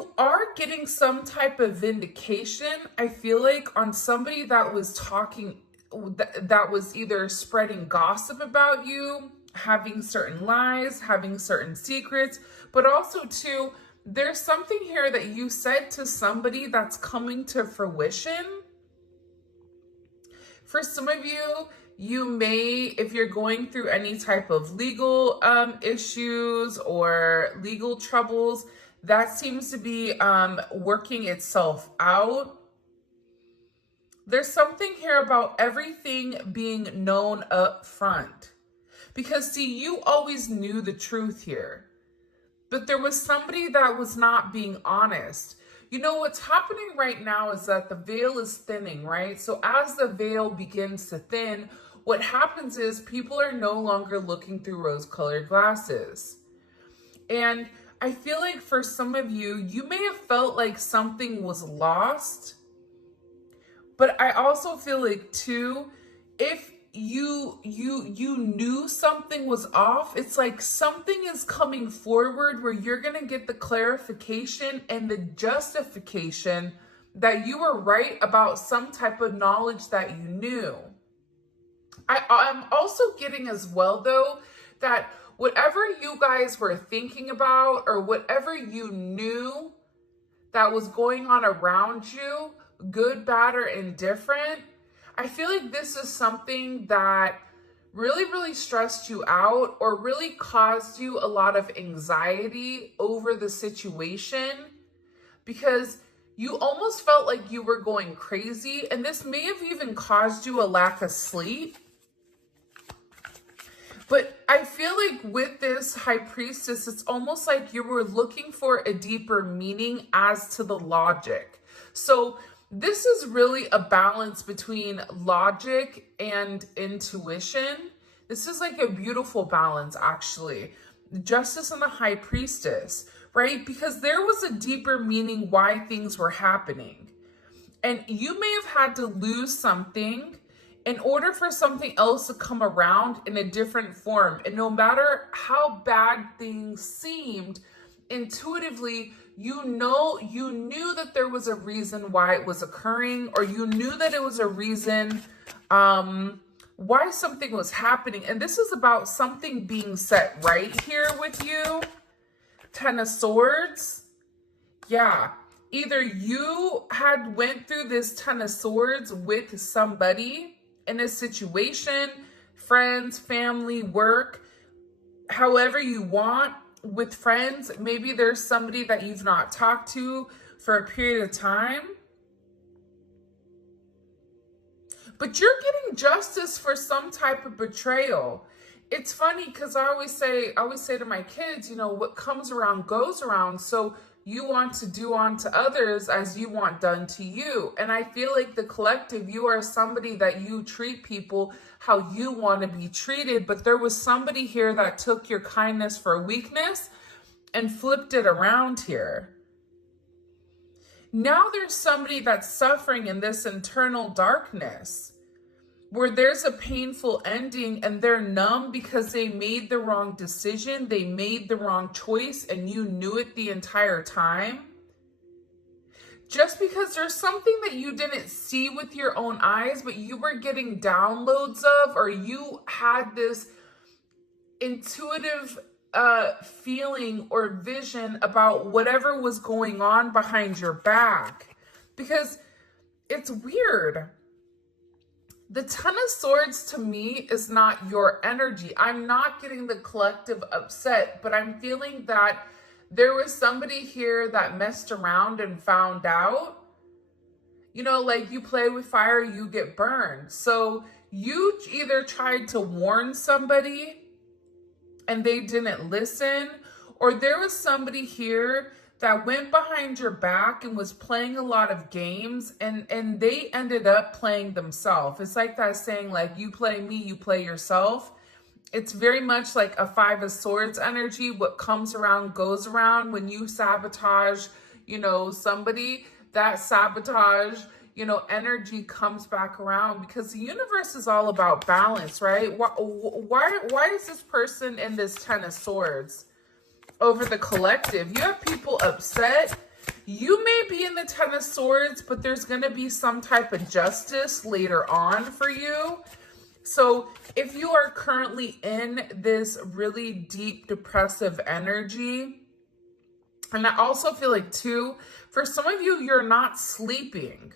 you are getting some type of vindication, I feel like, on somebody that was talking, that was either spreading gossip about you, having certain lies, having certain secrets, but also too, there's something here that you said to somebody that's coming to fruition. For some of you, you may, if you're going through any type of legal issues or legal troubles, that seems to be working itself out. There's something here about everything being known up front. Because see, you always knew the truth here. But there was somebody that was not being honest. You know, what's happening right now is that the veil is thinning, right? So as the veil begins to thin, what happens is people are no longer looking through rose-colored glasses. And I feel like for some of you, you may have felt like something was lost. But I also feel like too, if you knew something was off, it's like something is coming forward where you're going to get the clarification and the justification that you were right about some type of knowledge that you knew. I'm also getting as well, though, that whatever you guys were thinking about or whatever you knew that was going on around you, good, bad, or indifferent, I feel like this is something that really, really stressed you out or really caused you a lot of anxiety over the situation because you almost felt like you were going crazy, and this may have even caused you a lack of sleep. But I feel like with this High Priestess, it's almost like you were looking for a deeper meaning as to the logic. So this is really a balance between logic and intuition. This is like a beautiful balance, actually. Justice and the High Priestess, right? Because there was a deeper meaning why things were happening. And you may have had to lose something in order for something else to come around in a different form. And no matter how bad things seemed, intuitively, you knew that there was a reason why it was occurring, or you knew that it was a reason why something was happening. And this is about something being set right here with you. Ten of Swords. Yeah. Either you had went through this Ten of Swords with somebody in a situation, friends, family, work, however you want. With friends, maybe there's somebody that you've not talked to for a period of time. But you're getting justice for some type of betrayal. It's funny because I always say to my kids, you know, what comes around goes around. So you want to do unto others as you want done to you. And I feel like the collective, you are somebody that you treat people how you want to be treated. But there was somebody here that took your kindness for weakness and flipped it around here. Now there's somebody that's suffering in this internal darkness where there's a painful ending and they're numb because they made the wrong decision, they made the wrong choice, and you knew it the entire time. Just because there's something that you didn't see with your own eyes, but you were getting downloads of, or you had this intuitive feeling or vision about whatever was going on behind your back. Because it's weird. The Ten of Swords to me is not your energy. I'm not getting the collective upset, but I'm feeling that there was somebody here that messed around and found out. You know, like you play with fire, you get burned. So you either tried to warn somebody and they didn't listen, or there was somebody here that went behind your back and was playing a lot of games, and they ended up playing themselves. It's like that saying, like, you play me, you play yourself. It's very much like a Five of Swords energy. What comes around goes around. When you sabotage, you know, somebody, that sabotage, you know, energy comes back around, because the universe is all about balance, right? Why is this person in this Ten of Swords over the collective? You have people upset. You may be in the Ten of Swords, but there's going to be some type of justice later on for you. So if you are currently in this really deep depressive energy, and I also feel like too, for some of you, you're not sleeping.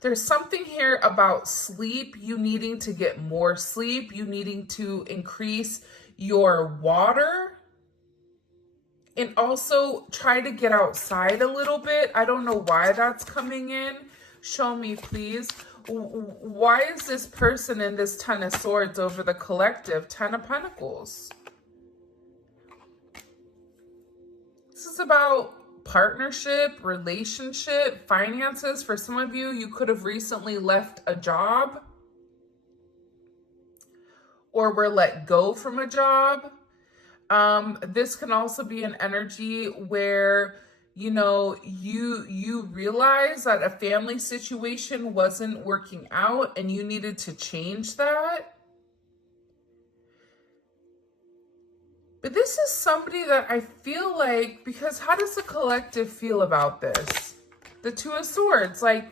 There's something here about sleep, you needing to get more sleep, you needing to increase your water, and also try to get outside a little bit. I don't know why that's coming in. Show me, please. Why is this person in this Ten of Swords over the collective Ten of Pentacles? This is about partnership, relationship, finances. For some of you, you could have recently left a job or were let go from a job. This can also be an energy where, you know, you realize that a family situation wasn't working out and you needed to change that. But this is somebody that I feel like, because how does the collective feel about this? The Two of Swords, like,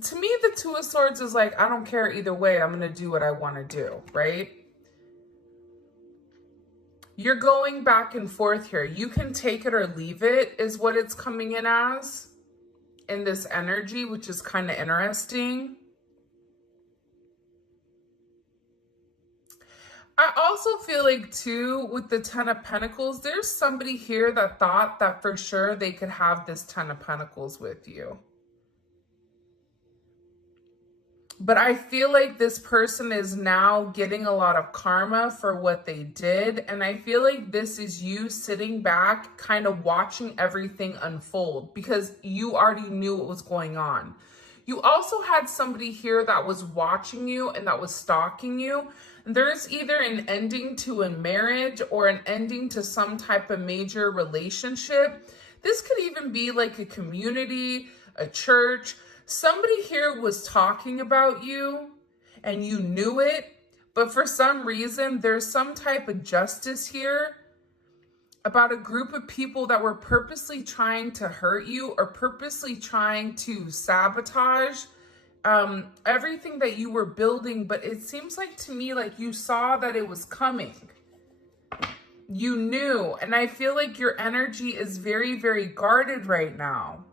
to me, the Two of Swords is like, I don't care either way. I'm going to do what I want to do, right? You're going back and forth here. You can take it or leave it is what it's coming in as in this energy, which is kind of interesting. I also feel like too, with the Ten of Pentacles, there's somebody here that thought that for sure they could have this Ten of Pentacles with you. But I feel like this person is now getting a lot of karma for what they did. And I feel like this is you sitting back, kind of watching everything unfold because you already knew what was going on. You also had somebody here that was watching you and that was stalking you. There's either an ending to a marriage or an ending to some type of major relationship. This could even be like a community, a church. Somebody here was talking about you and you knew it, but for some reason, there's some type of justice here about a group of people that were purposely trying to hurt you or purposely trying to sabotage everything that you were building. But it seems like to me, like you saw that it was coming. You knew, and I feel like your energy is very, very guarded right now,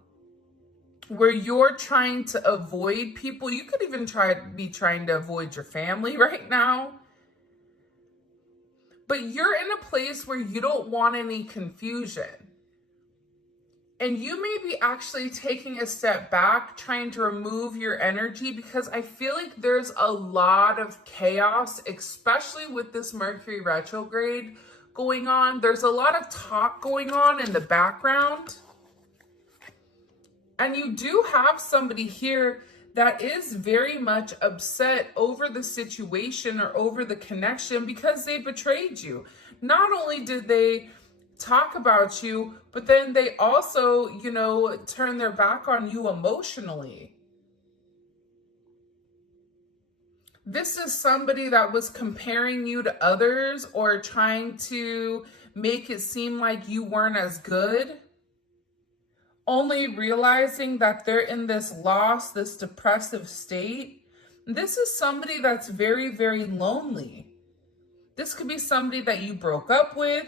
where you're trying to avoid people. You could even be trying to avoid your family right now. But you're in a place where you don't want any confusion. And you may be actually taking a step back, trying to remove your energy, because I feel like there's a lot of chaos, especially with this Mercury retrograde going on. There's a lot of talk going on in the background. And you do have somebody here that is very much upset over the situation or over the connection because they betrayed you. Not only did they talk about you, but then they also, you know, turn their back on you emotionally. This is somebody that was comparing you to others or trying to make it seem like you weren't as good, only realizing that they're in this loss, this depressive state. This is somebody that's very, very lonely. This could be somebody that you broke up with,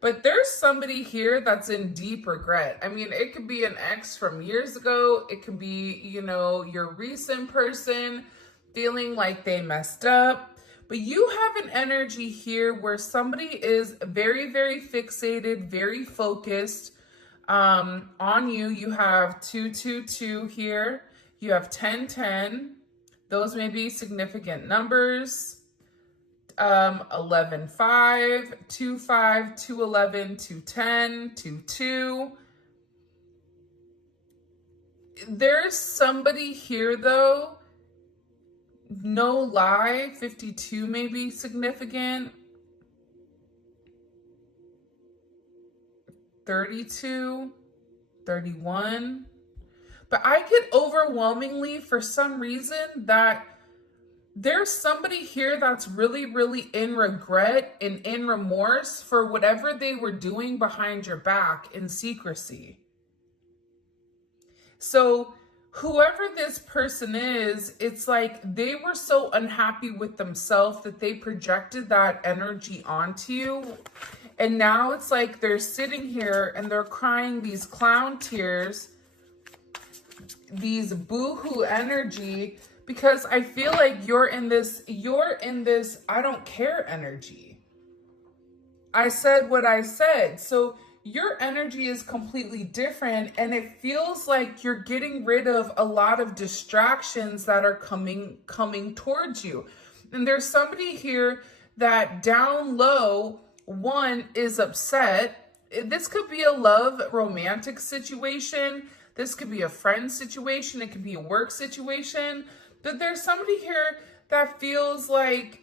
but there's somebody here that's in deep regret. I mean, it could be an ex from years ago. It could be, you know, your recent person feeling like they messed up. But you have an energy here where somebody is very, very fixated, very focused on you. You have 222 here. You have 1010. Those may be significant numbers. 11 5, 2 5, 2 11, 2 10, 2 2. There's somebody here though, no lie, 52 may be significant. 32, 31. But I get overwhelmingly, for some reason, that there's somebody here that's really, really in regret and in remorse for whatever they were doing behind your back in secrecy. So whoever this person is, it's like they were so unhappy with themselves that they projected that energy onto you. And now it's like they're sitting here and they're crying these clown tears, these boohoo energy, because I feel like you're in this I don't care energy. I said what I said. So your energy is completely different, and it feels like you're getting rid of a lot of distractions that are coming towards you. And there's somebody here that down low, one, is upset. This could be a love romantic situation. This could be a friend situation. It could be a work situation. But there's somebody here that feels like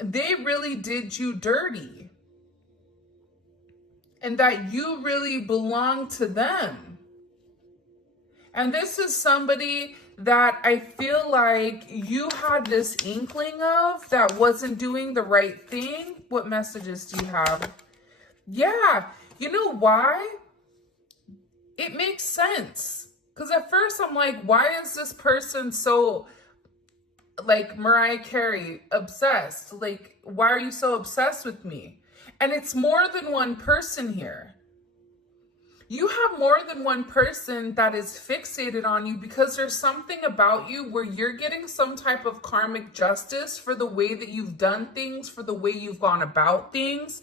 they really did you dirty and that you really belong to them. And this is somebody that I feel like you had this inkling of that wasn't doing the right thing. What messages do you have? Yeah, you know why? It makes sense. Because at first I'm like, why is this person so, like Mariah Carey, obsessed? Like, why are you so obsessed with me? And it's more than one person here. You have more than one person that is fixated on you because there's something about you where you're getting some type of karmic justice for the way that you've done things, for the way you've gone about things,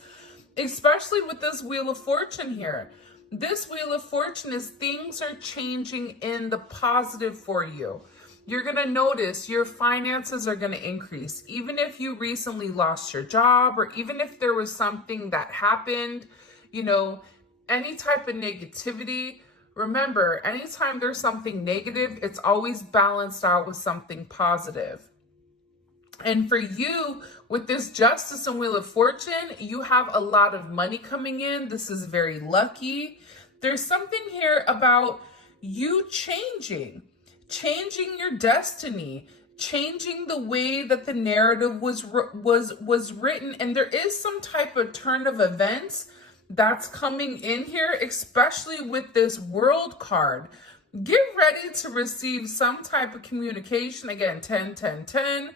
especially with this Wheel of Fortune here. This Wheel of Fortune is things are changing in the positive for you. You're going to notice your finances are going to increase. Even if you recently lost your job, or even if there was something that happened, you know, any type of negativity. Remember, anytime there's something negative, it's always balanced out with something positive. And for you, with this Justice and Wheel of Fortune, you have a lot of money coming in. This is very lucky. There's something here about you changing your destiny, changing the way that the narrative was written. And there is some type of turn of events that's coming in here, especially with this World card. Get ready to receive some type of communication. Again, 10, 10, 10.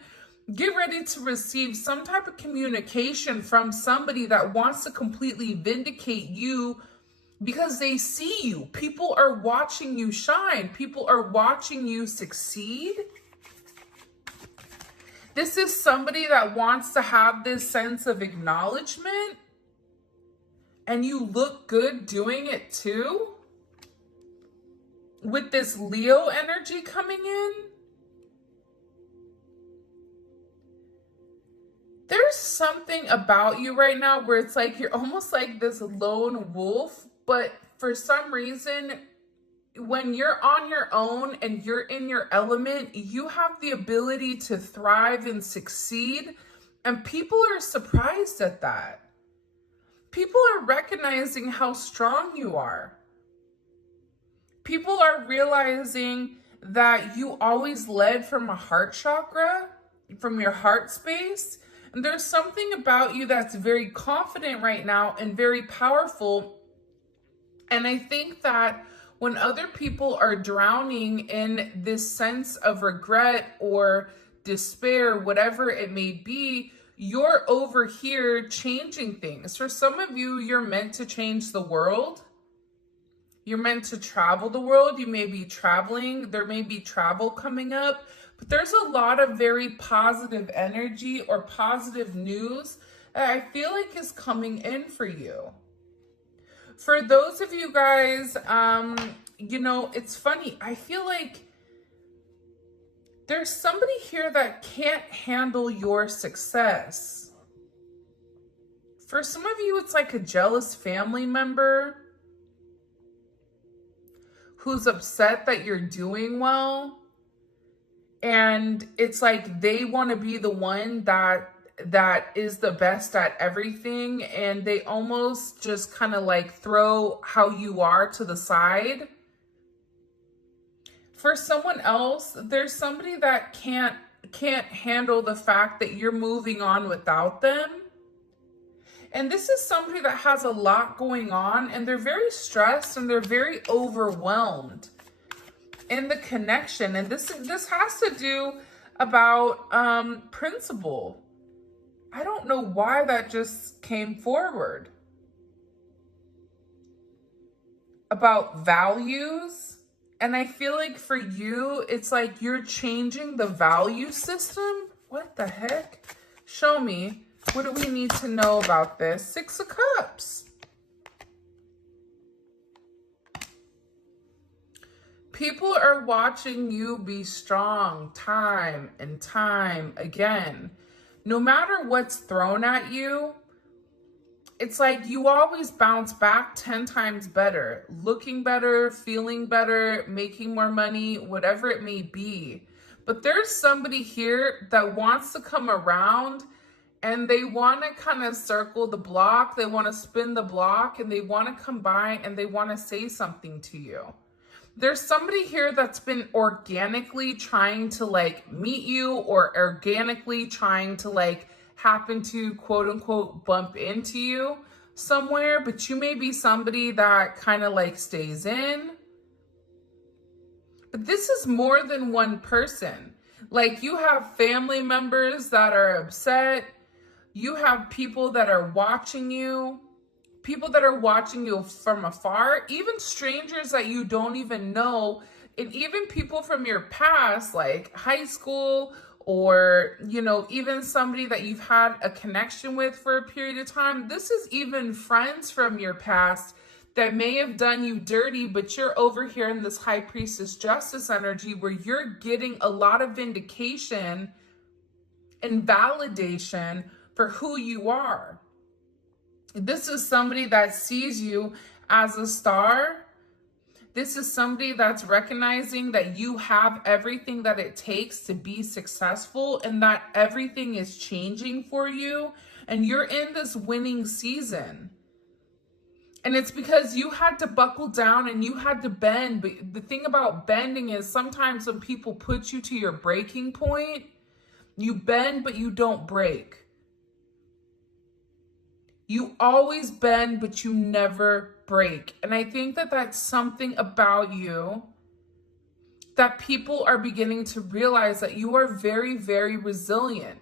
Get ready to receive some type of communication from somebody that wants to completely vindicate you because they see you. People are watching you shine. People are watching you succeed. This is somebody that wants to have this sense of acknowledgement, and you look good doing it too. With this Leo energy coming in, there's something about you right now where it's like you're almost like this lone wolf, but for some reason, when you're on your own and you're in your element, you have the ability to thrive and succeed, and people are surprised at that. People are recognizing how strong you are. People are realizing that you always led from a heart chakra, from your heart space. And there's something about you that's very confident right now and very powerful. And I think that when other people are drowning in this sense of regret or despair, whatever it may be, you're over here changing things. For some of you, you're meant to change the world. You're meant to travel the world. You may be traveling. There may be travel coming up. But there's a lot of very positive energy or positive news that I feel like is coming in for you. For those of you guys, you know, it's funny. I feel like there's somebody here that can't handle your success. For some of you, it's like a jealous family member who's upset that you're doing well. And it's like they want to be the one that is the best at everything. And they almost just kind of like throw how you are to the side. For someone else, there's somebody that can't handle the fact that you're moving on without them. And this is somebody that has a lot going on, and they're very stressed and they're very overwhelmed. in the connection. And this has to do about principle. I don't know why that just came forward. About values. And I feel like for you, it's like you're changing the value system. What the heck? Show me. What do we need to know about this? 6 of Cups. People are watching you be strong time and time again. No matter what's thrown at you, it's like you always bounce back 10 times better, looking better, feeling better, making more money, whatever it may be. But there's somebody here that wants to come around and they want to kind of circle the block. They want to spin the block and they want to come by and they want to say something to you. There's somebody here that's been organically trying to like meet you or organically trying to like happen to quote unquote bump into you somewhere, but you may be somebody that kind of like stays in. But this is more than one person. Like you have family members that are upset. You have people that are watching you. People that are watching you from afar, even strangers that you don't even know, and even people from your past, like high school, or, you know, even somebody that you've had a connection with for a period of time. This is even friends from your past that may have done you dirty, but you're over here in this High Priestess Justice energy where you're getting a lot of vindication and validation for who you are. This is somebody that sees you as a star. This is somebody that's recognizing that you have everything that it takes to be successful and that everything is changing for you. And you're in this winning season. And it's because you had to buckle down and you had to bend. But the thing about bending is sometimes when people put you to your breaking point, you bend, but you don't break. You always bend, but you never break. And I think that that's something about you that people are beginning to realize, that you are very, very resilient.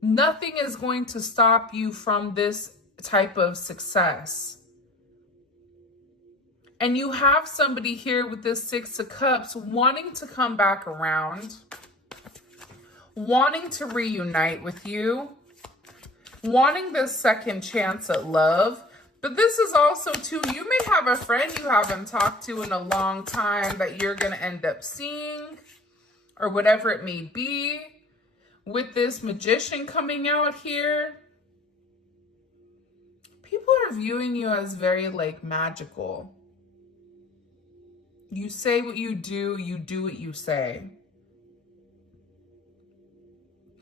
Nothing is going to stop you from this type of success. And you have somebody here with this 6 of Cups wanting to come back around, wanting to reunite with you, wanting this second chance at love. But this is also too, you may have a friend you haven't talked to in a long time that you're going to end up seeing, or whatever it may be. With this Magician coming out here, people are viewing you as very like magical. You say what you do what you say.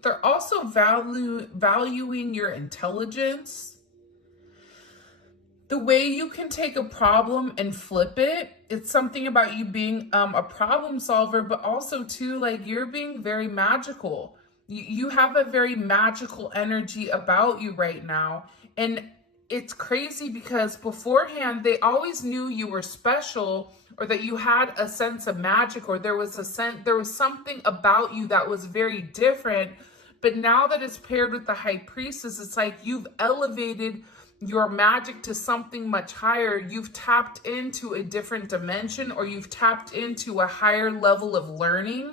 They're also valuing your intelligence. The way you can take a problem and flip it. It's something about you being a problem solver, but also too, like you're being very magical. You have a very magical energy about you right now. And it's crazy because beforehand, they always knew you were special, or that you had a sense of magic, or there was something about you that was very different. But now that it's paired with the High Priestess, it's like you've elevated your magic to something much higher. You've tapped into a different dimension, or you've tapped into a higher level of learning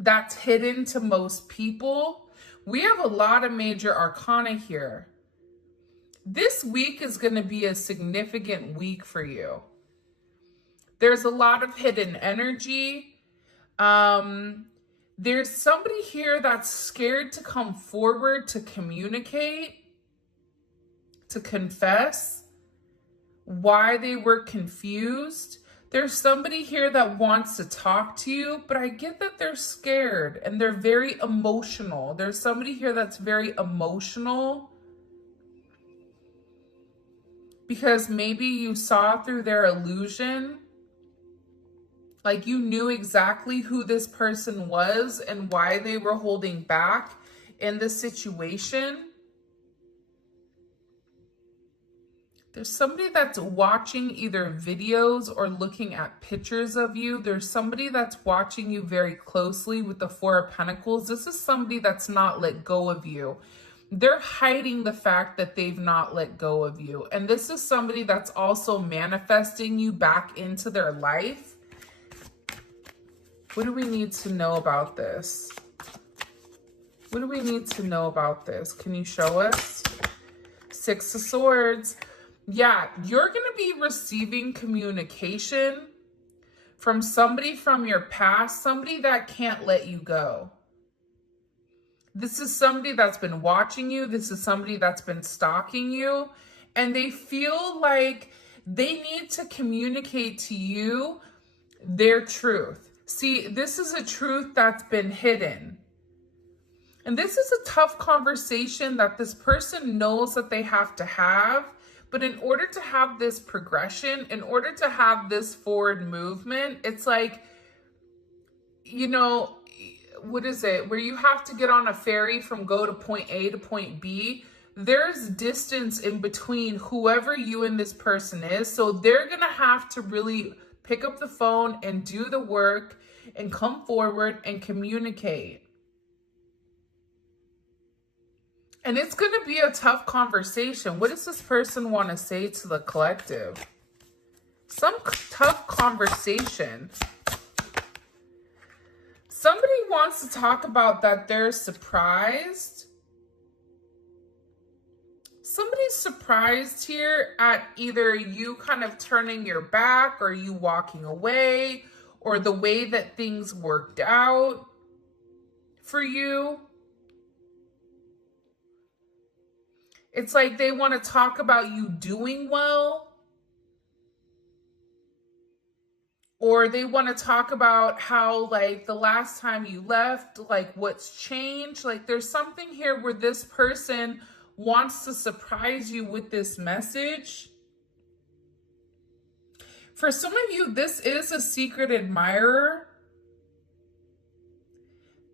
that's hidden to most people. We have a lot of major arcana here. This week is going to be a significant week for you. There's a lot of hidden energy. There's somebody here that's scared to come forward to communicate, to confess why they were confused. There's somebody here that wants to talk to you, but I get that they're scared and they're very emotional. There's somebody here that's very emotional because maybe you saw through their illusion. Like you knew exactly who this person was and why they were holding back in this situation. There's somebody that's watching either videos or looking at pictures of you. There's somebody that's watching you very closely with the Four of Pentacles. This is somebody that's not let go of you. They're hiding the fact that they've not let go of you. And this is somebody that's also manifesting you back into their life. What do we need to know about this? What do we need to know about this? Can you show us? Six of Swords. Yeah, you're going to be receiving communication from somebody from your past, somebody that can't let you go. This is somebody that's been watching you. This is somebody that's been stalking you. And they feel like they need to communicate to you their truth. See, this is a truth that's been hidden. And this is a tough conversation that this person knows that they have to have. But in order to have this progression, in order to have this forward movement, it's like, you know, what is it? Where you have to get on a ferry from go to point A to point B. There's distance in between whoever you and this person is. So they're going to have to really pick up the phone and do the work and come forward and communicate. And it's going to be a tough conversation. What does this person want to say to the collective? Some tough conversation. Somebody wants to talk about that they're surprised. Somebody's surprised here at either you kind of turning your back or you walking away or the way that things worked out for you. It's like they want to talk about you doing well. Or they want to talk about how, like, the last time you left, like, what's changed. Like, there's something here where this person wants to surprise you with this message. For some of you, this is a secret admirer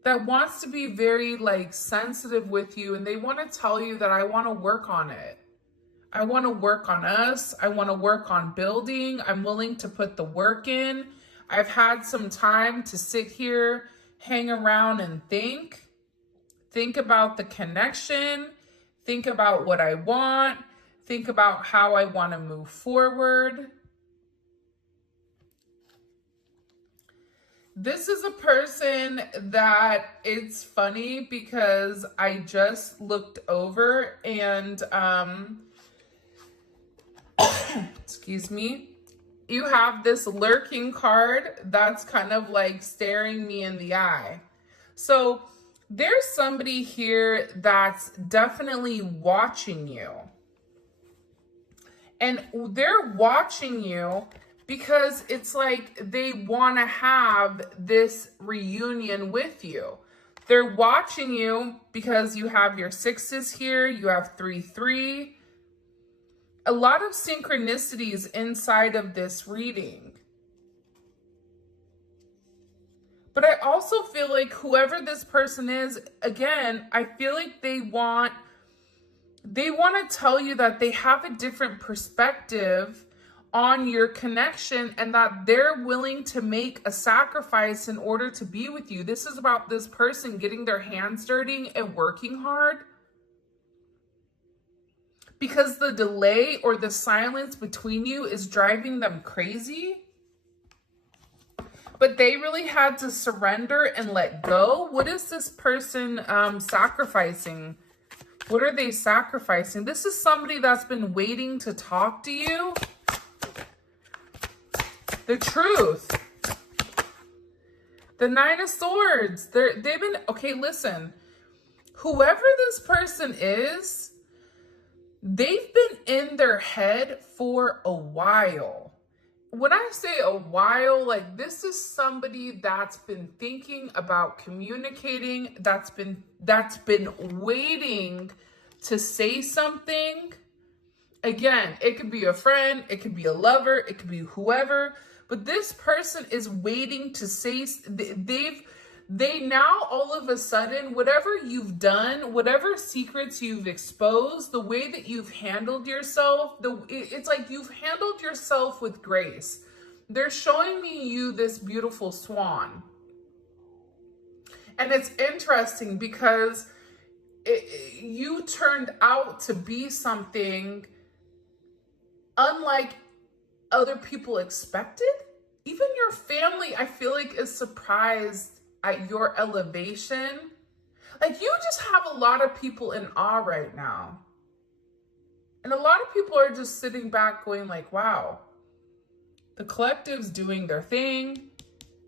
that wants to be very, like, sensitive with you. And they want to tell you that I want to work on it. I want to work on us. I want to work on building. I'm willing to put the work in. I've had some time to sit here, hang around and think. Think about the connection. Think about what I want. Think about how I want to move forward. This is a person that it's funny because I just looked over and, excuse me, you have this lurking card that's kind of like staring me in the eye. So there's somebody here that's definitely watching you. And they're watching you because it's like they want to have this reunion with you. They're watching you because you have your sixes here. You have 3-3. A lot of synchronicities inside of this reading. But I also feel like whoever this person is, again, I feel like they want to tell you that they have a different perspective on your connection and that they're willing to make a sacrifice in order to be with you. This is about this person getting their hands dirty and working hard. Because the delay or the silence between you is driving them crazy. But they really had to surrender and let go. What is this person sacrificing? What are they sacrificing? This is somebody that's been waiting to talk to you. The truth. The Nine of Swords. They've been, okay, listen. Whoever this person is, they've been in their head for a while. When I say a while, like this is somebody that's been thinking about communicating, that's been waiting to say something. Again, it could be a friend, it could be a lover, it could be whoever, but this person is waiting to say, They now, all of a sudden, whatever you've done, whatever secrets you've exposed, the way that you've handled yourself, it's like you've handled yourself with grace. They're showing me you this beautiful swan. And it's interesting because you turned out to be something unlike other people expected. Even your family, I feel like, is surprised at your elevation. Like, you just have a lot of people in awe right now. And a lot of people are just sitting back going like, wow, the collective's doing their thing.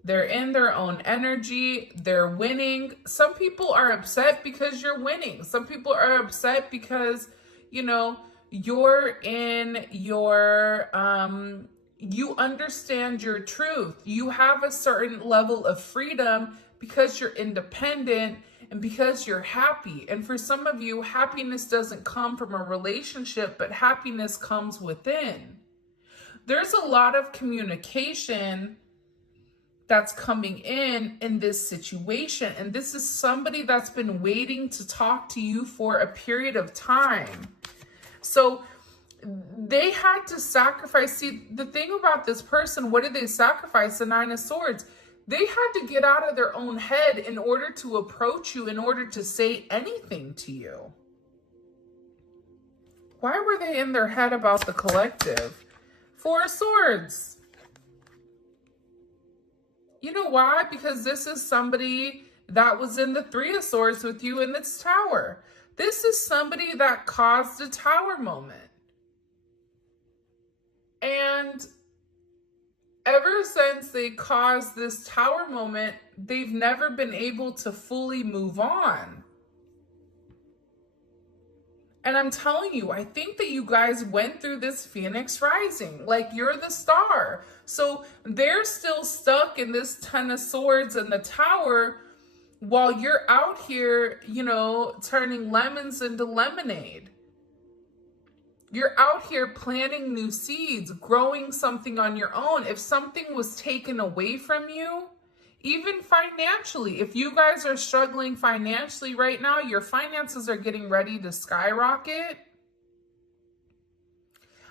They're in their own energy. They're winning. Some people are upset because you're winning. Some people are upset because, you know, you're in your, you understand your truth. You have a certain level of freedom because you're independent and because you're happy. And for some of you, happiness doesn't come from a relationship, but happiness comes within. There's a lot of communication that's coming in this situation. And this is somebody that's been waiting to talk to you for a period of time. So they had to sacrifice. See, the thing about this person, what did they sacrifice? The Nine of Swords. They had to get out of their own head in order to approach you, in order to say anything to you. Why were they in their head about the collective? Four of Swords. You know why? Because this is somebody that was in the Three of Swords with you in this tower. This is somebody that caused a tower moment. And ever since they caused this tower moment, they've never been able to fully move on. And I'm telling you, I think that you guys went through this Phoenix rising. Like, you're the star. So they're still stuck in this Ten of Swords and the tower while you're out here, you know, turning lemons into lemonade. You're out here planting new seeds, growing something on your own. If something was taken away from you, even financially, if you guys are struggling financially right now, your finances are getting ready to skyrocket.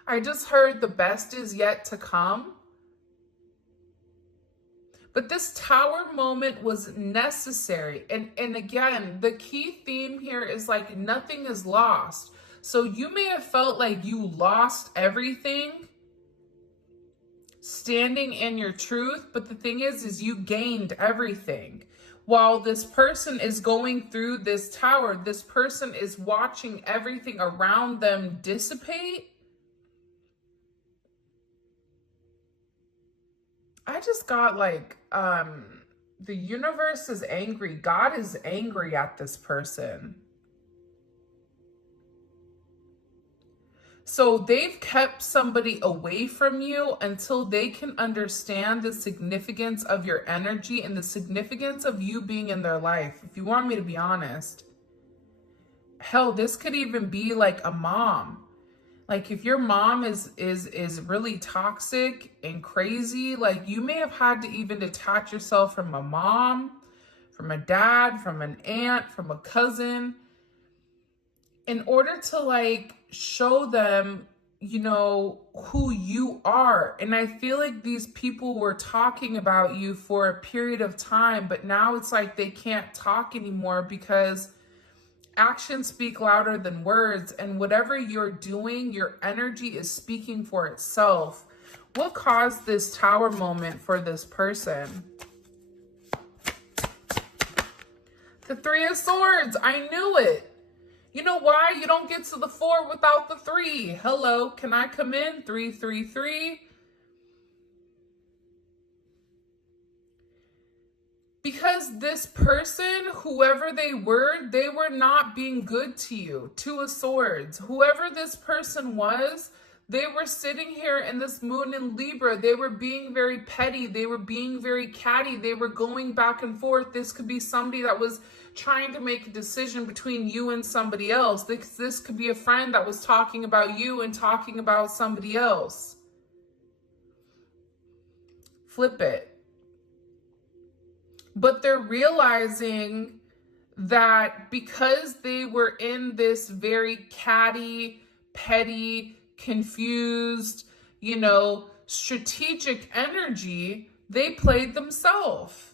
I just heard the best is yet to come. But this tower moment was necessary. And again, the key theme here is like nothing is lost. So you may have felt like you lost everything standing in your truth, but the thing is you gained everything. While this person is going through this tower, this person is watching everything around them dissipate. I just got like, the universe is angry. God is angry at this person. So they've kept somebody away from you until they can understand the significance of your energy and the significance of you being in their life. If you want me to be honest, hell, this could even be like a mom. Like if your mom is really toxic and crazy, like you may have had to even detach yourself from a mom, from a dad, from an aunt, from a cousin, in order to like show them, you know, who you are. And I feel like these people were talking about you for a period of time, but now it's like they can't talk anymore because actions speak louder than words. And whatever you're doing, your energy is speaking for itself. What caused this tower moment for this person? The Three of Swords. I knew it. You know why? You don't get to the 4 without the 3. Hello, can I come in? 3, 3, 3. Because this person, whoever they were not being good to you. 2 of Swords. Whoever this person was, they were sitting here in this moon in Libra. They were being very petty. They were being very catty. They were going back and forth. This could be somebody that was trying to make a decision between you and somebody else. This could be a friend that was talking about you and talking about somebody else. Flip it. but they're realizing that because they were in this very catty, petty, confused, strategic energy, they played themselves.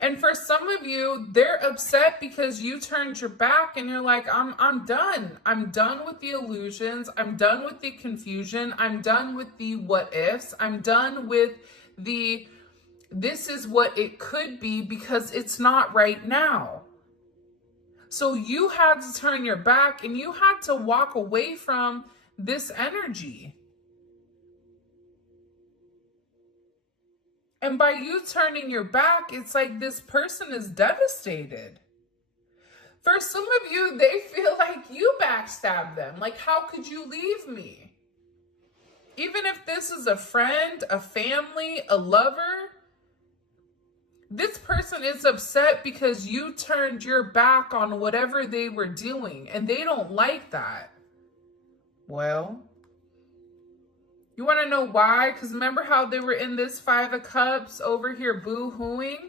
And for some of you, they're upset because you turned your back and you're like, I'm done. I'm done with the illusions. I'm done with the confusion. I'm done with the what ifs. I'm done with this is what it could be, because it's not right now. So you had to turn your back and you had to walk away from this energy. And by you turning your back, it's like this person is devastated. For some of you, they feel like you backstabbed them. Like, how could you leave me? Even if this is a friend, a family, a lover, this person is upset because you turned your back on whatever they were doing, and they don't like that. Well, you want to know why? Because remember how they were in this Five of Cups over here boo-hooing?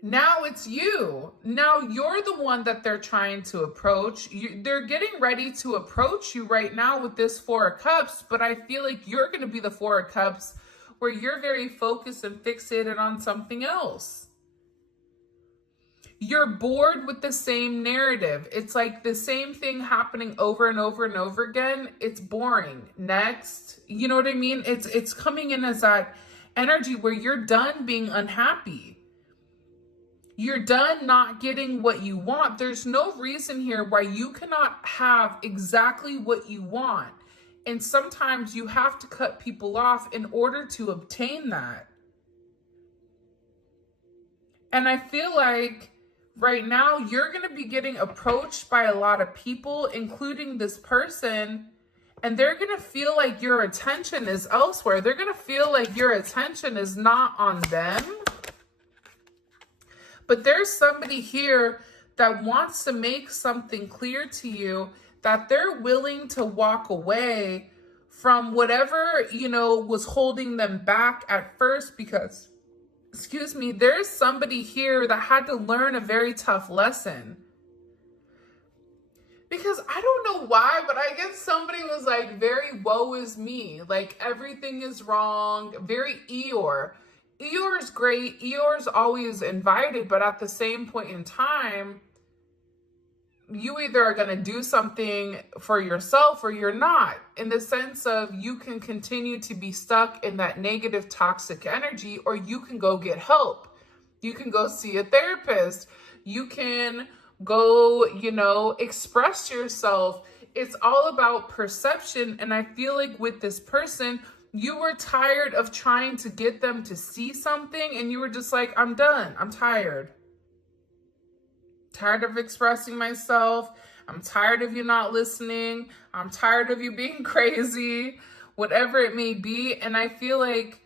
Now it's you. Now you're the one that they're trying to approach. They're getting ready to approach you right now with this Four of Cups, but I feel like you're going to be the Four of Cups where you're very focused and fixated on something else. You're bored with the same narrative. It's like the same thing happening over and over and over again. It's boring. Next. You know what I mean? It's coming in as that energy where you're done being unhappy. You're done not getting what you want. There's no reason here why you cannot have exactly what you want. And sometimes you have to cut people off in order to obtain that. And I feel like right now, you're going to be getting approached by a lot of people, including this person, and they're going to feel like your attention is elsewhere. They're going to feel like your attention is not on them. But there's somebody here that wants to make something clear to you, that they're willing to walk away from whatever, was holding them back at first, because there's somebody here that had to learn a very tough lesson. Because I don't know why, but I guess somebody was like very woe is me. Like everything is wrong. Very Eeyore. Eeyore's great. Eeyore's always invited, but at the same point in time, you either are going to do something for yourself or you're not, in the sense of you can continue to be stuck in that negative, toxic energy, or you can go get help. You can go see a therapist. You can go, express yourself. It's all about perception. And I feel like with this person, you were tired of trying to get them to see something, and you were just like, I'm done. I'm tired. Tired of expressing myself. I'm tired of you not listening. I'm tired of you being crazy, whatever it may be. And I feel like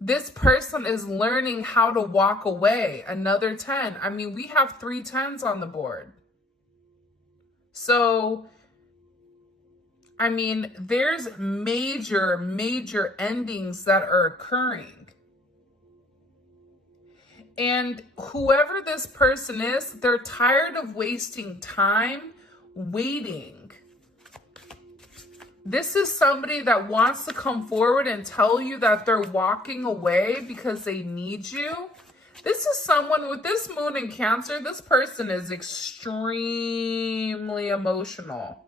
this person is learning how to walk away. Another 10. I mean, we have 3 10s on the board. So, I mean, there's major, major endings that are occurring. And whoever this person is, they're tired of wasting time waiting. This is somebody that wants to come forward and tell you that they're walking away because they need you. This is someone with this moon in Cancer. This person is extremely emotional.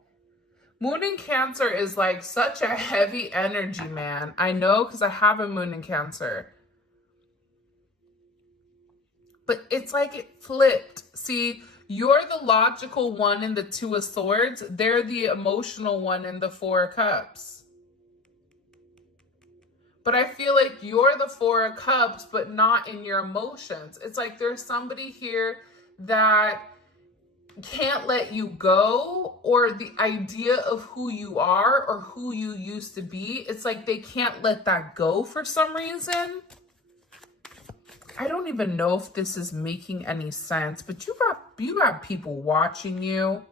Moon in Cancer is like such a heavy energy, man. I know, because I have a moon in Cancer. But it's like it flipped. See, you're the logical one in the Two of Swords. They're the emotional one in the Four of Cups. But I feel like you're the Four of Cups, but not in your emotions. It's like there's somebody here that can't let you go, or the idea of who you are or who you used to be. It's like they can't let that go for some reason. I don't even know if this is making any sense, but you got people watching you.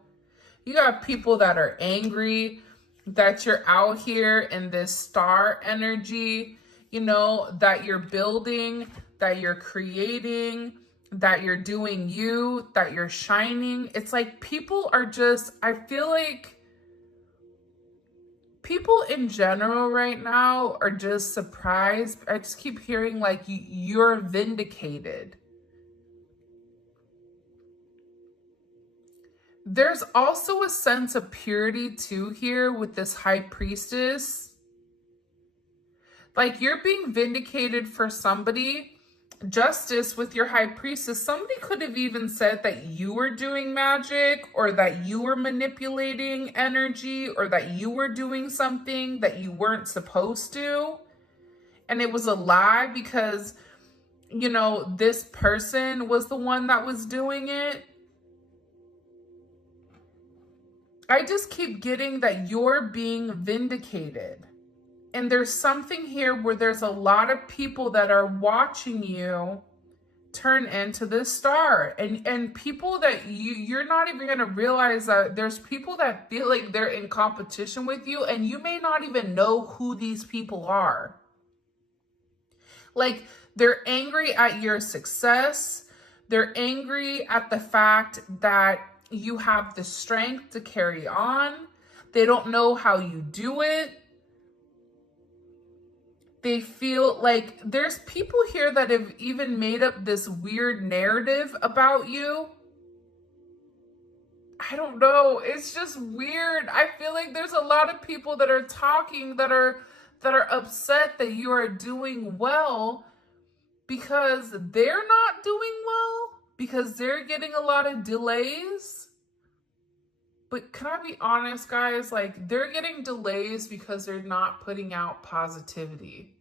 You got people that are angry. that you're out here in this star energy, you know, that you're building, that you're creating, that you're doing you, that you're shining. It's like people are just, I feel like people in general right now are just surprised. I just keep hearing like you're vindicated. There's also a sense of purity too here with this high priestess. Like you're being vindicated for somebody. Justice with your high priestess. Somebody could have even said that you were doing magic, or that you were manipulating energy, or that you were doing something that you weren't supposed to. And it was a lie because, you know, this person was the one that was doing it. I just keep getting that you're being vindicated. And there's something here where there's a lot of people that are watching you turn into this star. And people that you're not even going to realize that there's people that feel like they're in competition with you, and you may not even know who these people are. Like, they're angry at your success. They're angry at the fact that you have the strength to carry on. They don't know how you do it. They feel like there's people here that have even made up this weird narrative about you. I don't know. It's just weird. I feel like there's a lot of people that are talking that are upset that you are doing well because they're not doing well, because they're getting a lot of delays. But can I be honest, guys? Like, they're getting delays because they're not putting out positivity.